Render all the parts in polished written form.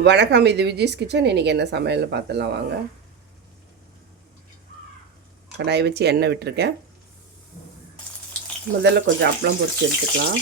வணக்கம், இது விஜய்ஸ் கிச்சன். இன்றைக்கி என்ன சமையல்னு பார்த்துடலாம் வாங்க. கடாயை வச்சு எண்ணெய் விட்டுருக்கேன். முதல்ல கொஞ்சம் அப்பளம் பொரிச்சு எடுத்துக்கலாம்.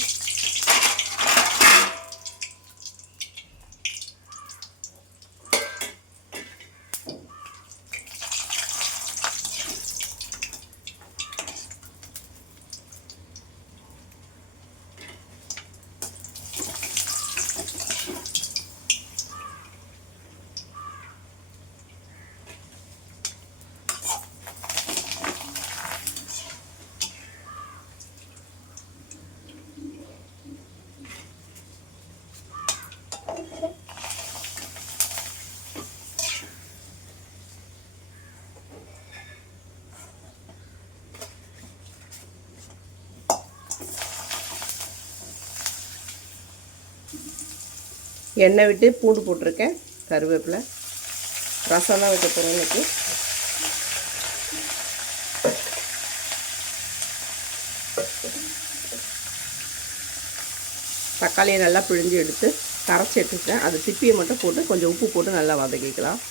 எண்ணெய் விட்டு பூண்டு போட்டிருக்கேன், கருவேப்பிலை, ரசம் தான் வைக்க போகிறேன் இன்னைக்கு. தக்காளியை நல்லா பிழிஞ்சு எடுத்து கரைச்சி எடுத்துட்டேன். அது திப்பியை மட்டும் போட்டு கொஞ்சம் உப்பு போட்டு நல்லா வதக்கிக்கலாம்.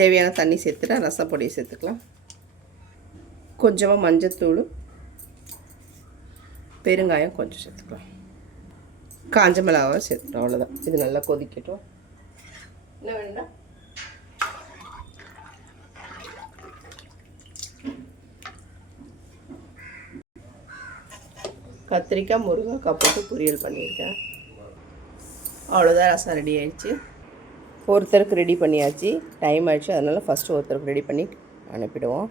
தேவையான தண்ணி சேர்த்துட்டு ரசப்பொடியை சேர்த்துக்கலாம். கொஞ்சமாக மஞ்சத்தூள், பெருங்காயம் கொஞ்சம் சேர்த்துக்கலாம். காஞ்ச மிளகாவை சேர்த்துட்டோம். அவ்வளோதான். இது நல்லா கொதிக்கட்டும். என்ன வேணும்னா கத்திரிக்காய் முருங்கைக்காய் போட்டு பொரியல் பண்ணியிருக்கேன். அவ்வளோதான், ரசம் ரெடி ஆயிடுச்சு. ஒருத்தருக்கு ரெடி பண்ணியாச்சு. டைம் ஆயிடுச்சு, அதனால் ஃபஸ்ட்டு ஒருத்தருக்கு ரெடி பண்ணி அனுப்பிடுவோம்.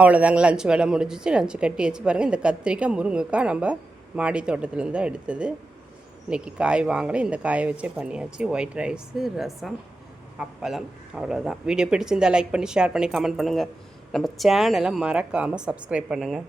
அவ்வளோதாங்க, லஞ்ச் வேலை முடிஞ்சிச்சு. லஞ்சு கட்டி வச்சு பாருங்கள். இந்த கத்திரிக்காய் முருங்கைக்காய் நம்ம மாடி தோட்டத்துலேருந்து தான் எடுத்தது. இன்றைக்கி காய் வாங்கலை, இந்த காயை வச்சே பண்ணியாச்சு. ஒயிட் ரைஸு, ரசம், அப்பளம், அவ்வளோதான். வீடியோ பிடிச்சிருந்தால் லைக் பண்ணி ஷேர் பண்ணி கமெண்ட் பண்ணுங்கள். நம்ம சேனலை மறக்காமல் சப்ஸ்கிரைப் பண்ணுங்கள்.